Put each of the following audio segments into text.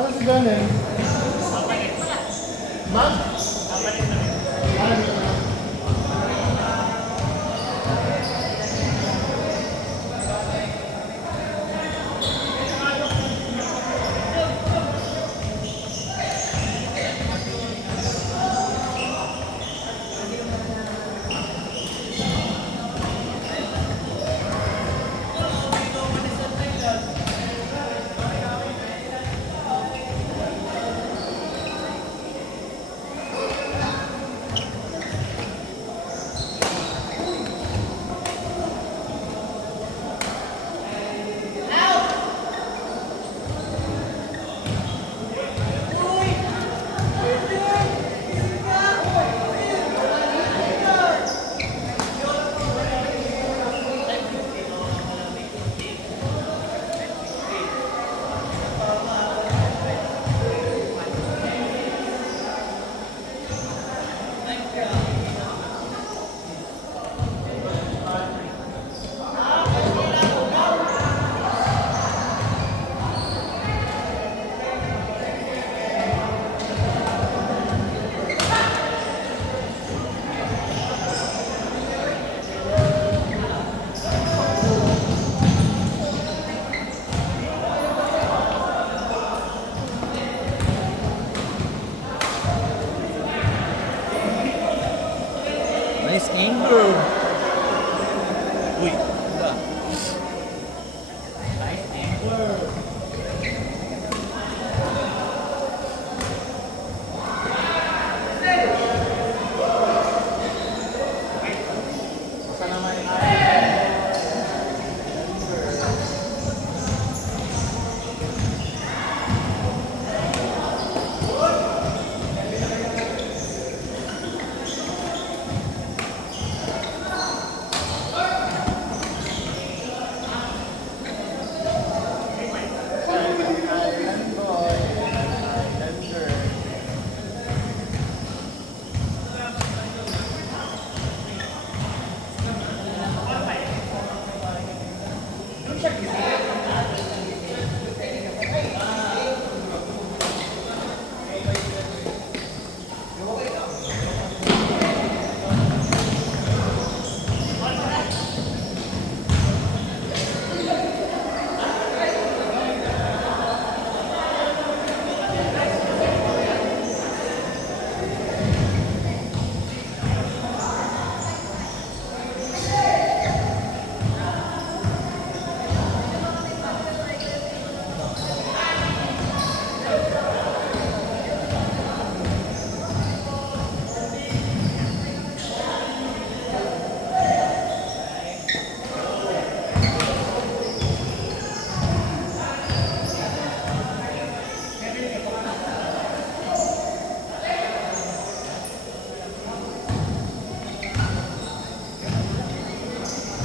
Ano si Ganen? Ma'am? Nice angle. Uy, wala. Nice angle.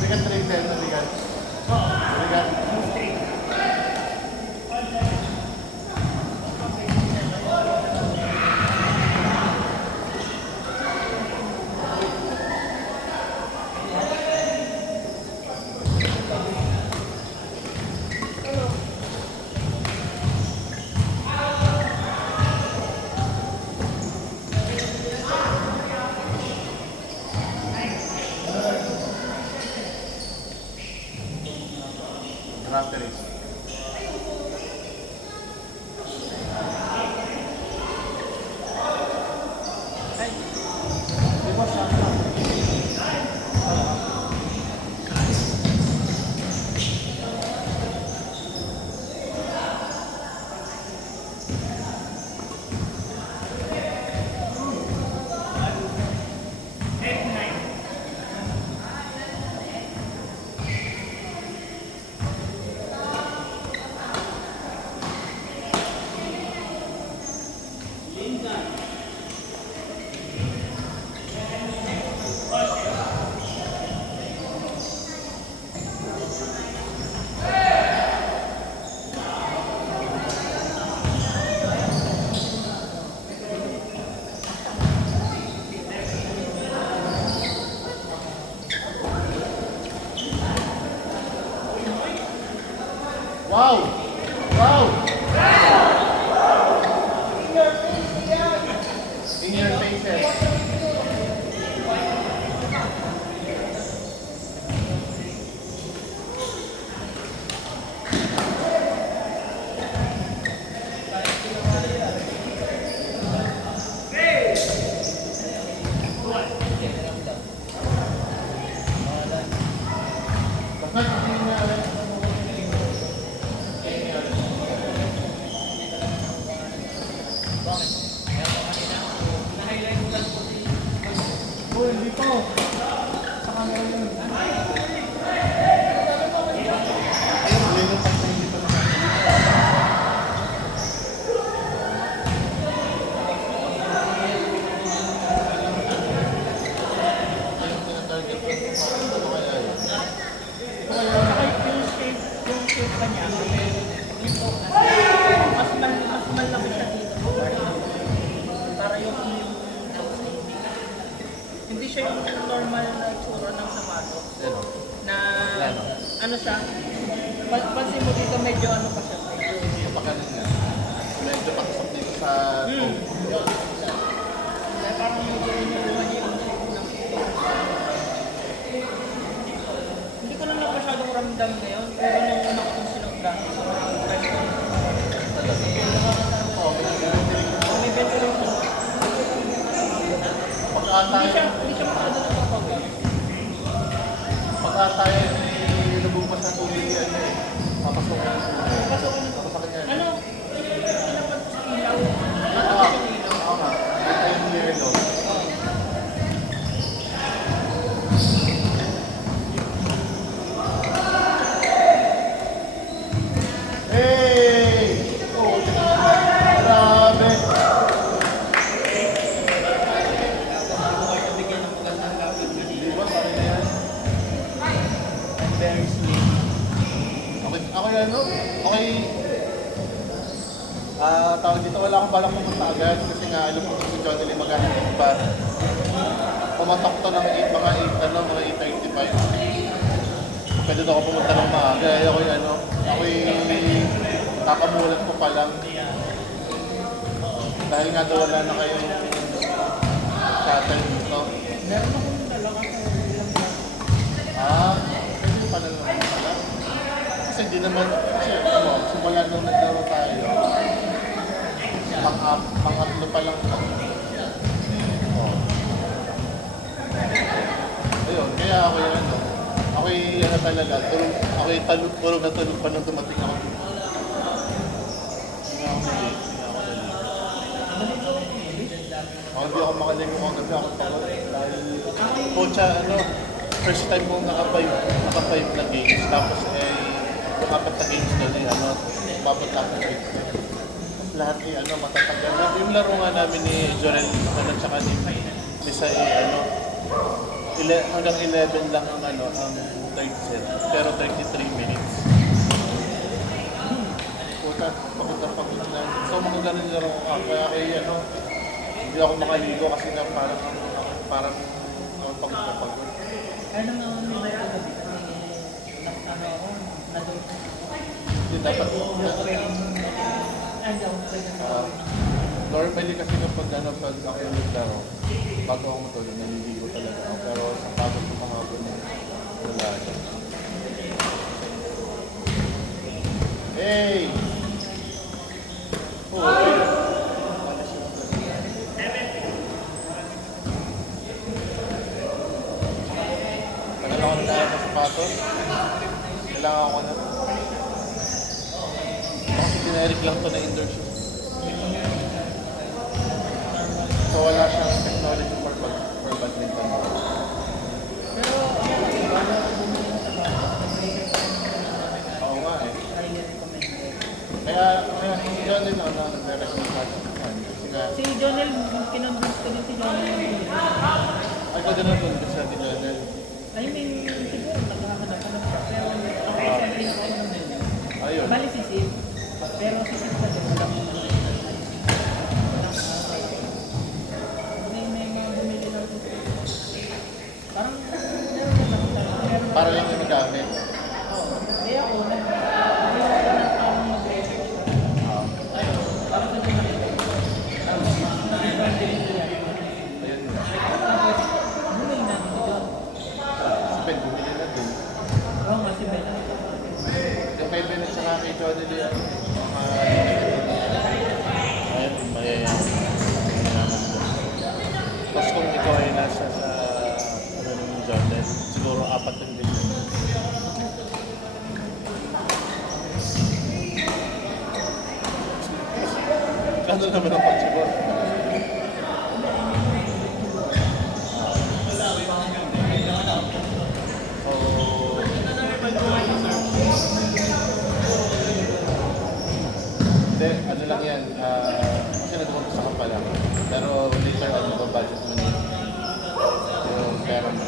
Bigat 310 na bigat. Bigat. Raptors. Wow! Wow! Mas malaki siya dito. Para yung hindi siya yung normal na itsura ng sapatos. Ano? Na Ano? ano siya? Pansin mo dito medyo ano pa siya. Medyo pakanan nga. Medyo pakasap dito sa toe. Kaya parang medyo inuuman niya yung hindi ko na masyadong ramdam ngayon. Pero nung una ko itong sinugdan, sobrang fresh ko. Oo, May ventilation. pagka Hindi siya masyado nagpapagal. tayo nabubukas ng tubig yan eh. Papasok ka ng tubig. Pasokan nito. Papasok ka Ano? Pinapag sa ilaw. Oo, oo nga. Ito yung yellow. Hey! Oh, grabe! Di ba, parang na yan? Very sweet. Ako yan, no? Okay. Tawag dito, wala akong balak pumunta agad kasi nga alam ko si John Lee maghahanap pa. Pumatok to ng 8, mga 8:35. Pwede daw ako pumunta ng maaga. Ako'y kakamulat ko pa lang. Dahil nga daw wala na kayong shuttle dito. Meron akong dalawa sa ilang Pwede pa na naman pala. Kasi hindi naman, kasi simula nung naglaro tayo, pang-uplo pa lang ito. Ayun, kaya ako yung ako'y talaga, tulog na tulog pa nung dumating ako. Hindi ako mali. Hindi ako makaligo ko gabi ako pagod. Dahil, pucha, first time kong naka-5 na games. Tapos yung 4 na games na babot lang ko. Lahat matatagal na. Yung laro nga namin ni Jorel at saka ni Lisa hanggang 11 lang ang third set. Pero 33 minutes. Puta, pagod na. So mga ganun laro ko. Kaya hindi ako makaligo kasi na parang pagod. Kaya naman may gabi kasi nandun. Hindi dapat normally kasi kapag pag ako yung naglaro, bago ako matulog, naliligo talaga ako. Pero sa pagod ko mga wala siya. Hey! Tagal ako nagdala sa sapatos. Kailangan ko na. Kasi generic lang to na indoor shoes. So wala siyang technology for badminton. Oo nga eh. Kaya yun din ako na nagre-recommend sa akin. Kasi nga, Si Jonel, kinonvince ko din si Jonel. ay ko din naman sa atin Jonel. I mean, siguro naghahanap siya. Pero recently ako naman. Ayun. Bali si Sid. Pero si Sid pa din. May mga bumili ng parang meron na lang. Para lang yung magamit. Kaya ako, parang mag-research ka. Parang sa Jonel. Ayun nga. Tapos, bumili namin si John. Si Ben, bumili na din. Oo nga, si Ben. Yung kay Ben at saka kay Jonel yan. Ayun, mayayaman. Tapos kung ikaw ay nasa sa ng Jonel, siguro 4 din din. Kano naman ang pagsiguro? Hindi, lang yan. Kasi nag-umpisa ka pala. Pero later on, budget mo na yung pera mo.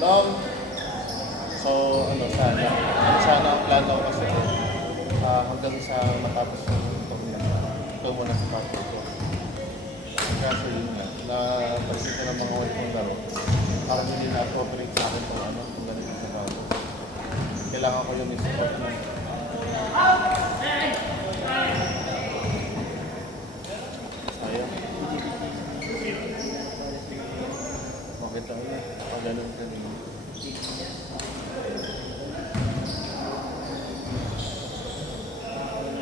Long. So, sana. Ang sana ang plano ko kasi hanggang sa matapos yung ito muna sa pato ko. Kaso yun nga, napansin ko ng mga wife kong laro. Parang hindi na-appropriate sa akin kung ano, kung ganito sa pato. Kailangan ko yung support na. Sayang. Bakit ako na? Pag ganun ka din.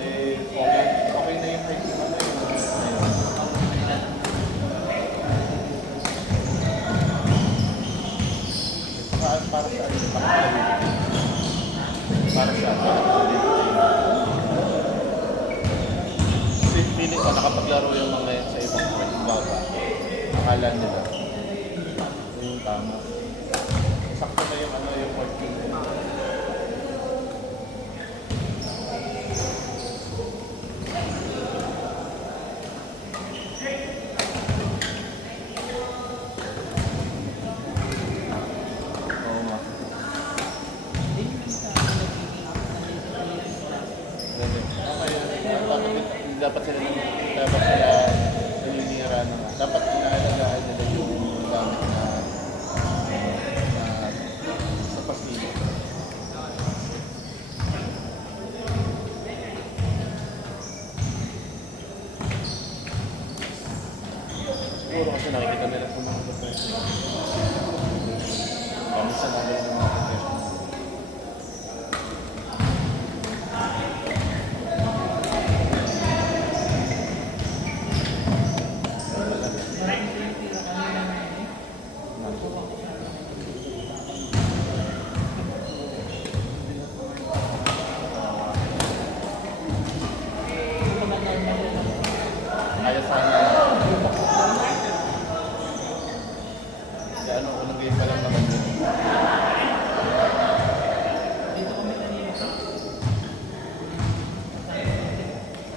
Okay na yung height mo na yun. Para sa ano? Para sa feeling ko nakapaglaro yung mga yan sa ibang baba. Akala nila. Yung tama. Sakto na yung ano yung 14. Oo nga. Dapat sila naninira na dapat inaalagaan nila yung gamit na sa pasilyo. Siguro kasi nakikita nila kung mga professional. Kami sa namin ng mga professional. Kaya sana kaya ano, unang game pa lang naman yun.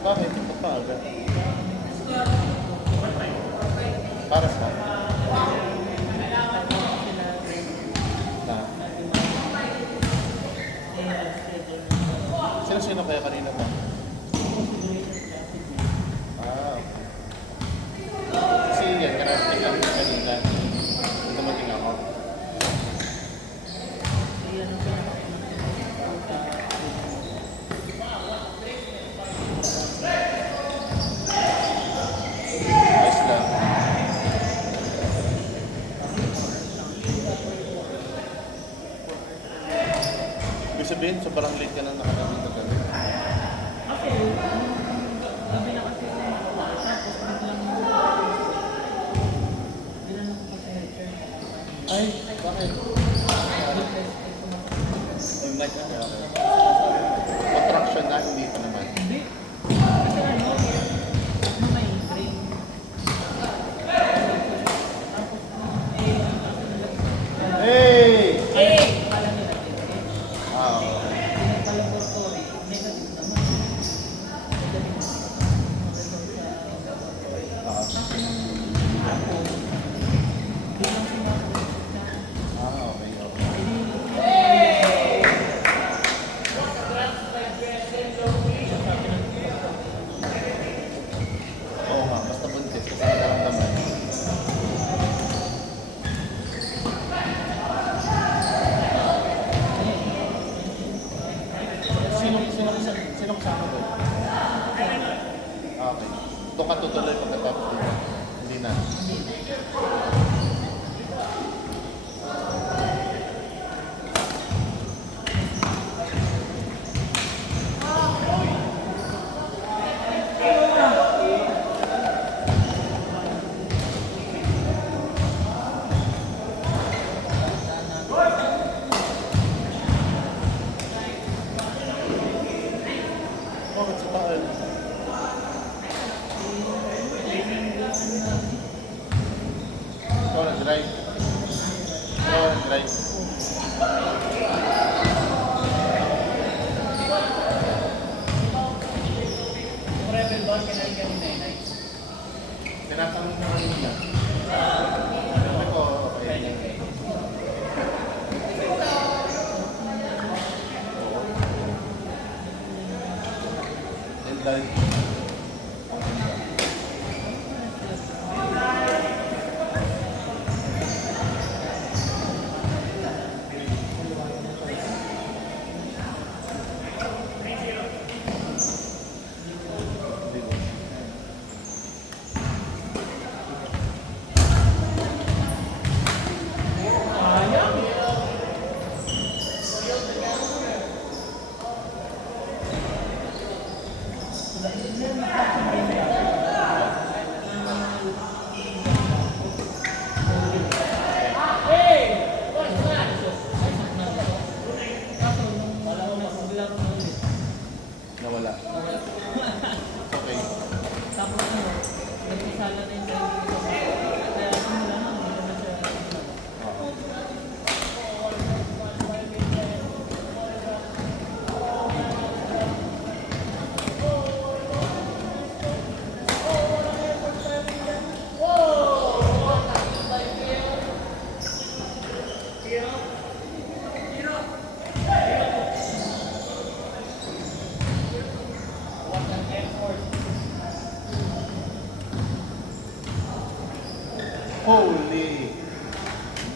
Bakit? Ba't pa agad? Para sa sino kaya kanina pa? Kasi yan, karating lang kanina. Hindi dumating ako. Ayos lang. Ibig sabihin, sobrang late ka na nakarating na gabi. Gabi na kasi Ay, bakit? Yung mic na kaya. Attraction na, hindi pa naman. hindi. Kasi ano may brain. Hey! Kala nila Oo. pinagpa-laboratory, negative naman. Magaling sa Okay. bilang sumagot na Okay. Oo nga, basta buntis kasi nakaramdaman. Sino kasama doon? Okay. Doon ka tutuloy pagkatapos dito? Hindi na. Bakit sa taal? Dahil nawala. Okay. Tapos ano, nagpisala na yung dahil dito. Kaya simula na, hindi naman siya. Oo. Holy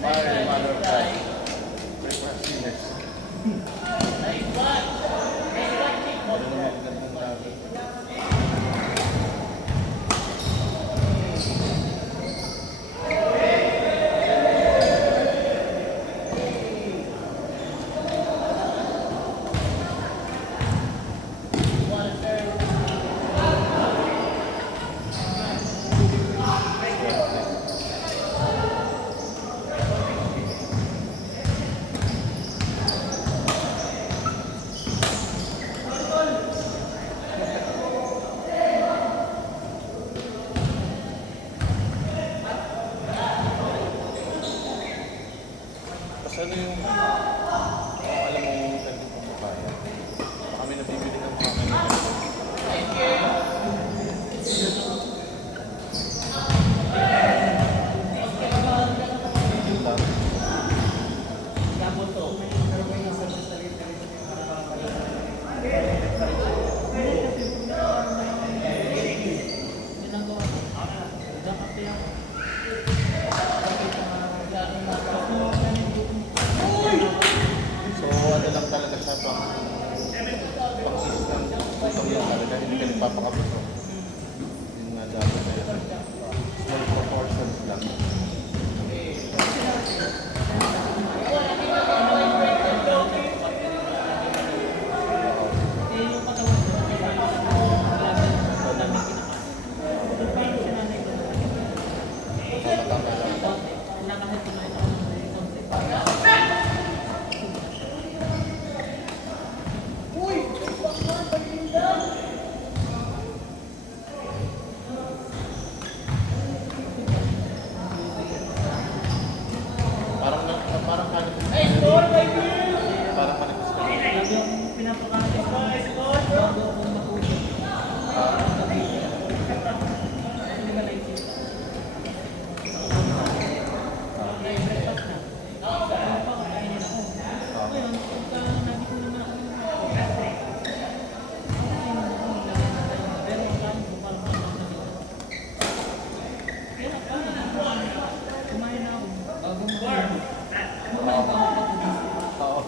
Mary, Mother of God. Pray for us sinners. Magandang gabi. Tapos ano yung, alam mo yung ganito kung kaya. Kami nabibili ng mga ganito. Yun lang. Tapos to, So ano lang talaga siya pang-sis ng utang lang talaga. Hindi ka nagpapakabuto. Yung nga dapat na yun. Small proportions lang. yung katawan ko, Parang kanipis ka. Parang kanipis ka. lagi akong pinapakain ko. Bago akong matulog. Hindi ba naisip? Okay, breakfast na. Ano pa, kakainin ako. Ngayon, pagka nabi ko naman ako yung kakainin ako, nilagyan na tayo. Pero ang kain ko parang malamang na dito. Kaya kain. Kumain na ako. Bagong kumain. Kumain pa ako pag-ugisip. Oo.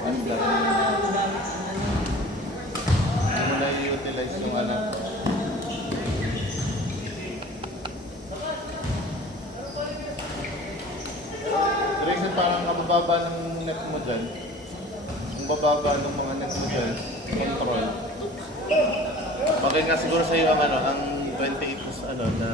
Ano Hindi ko lang. na nagagamit ang ano. Hindi mo na i-utilize yung ano. Grayson, parang kabababa ng net mo dyan. Ang bababa ng mga net mo dyan. Control. Bagay nga siguro sa'yo ang ano, ang 28 is ano na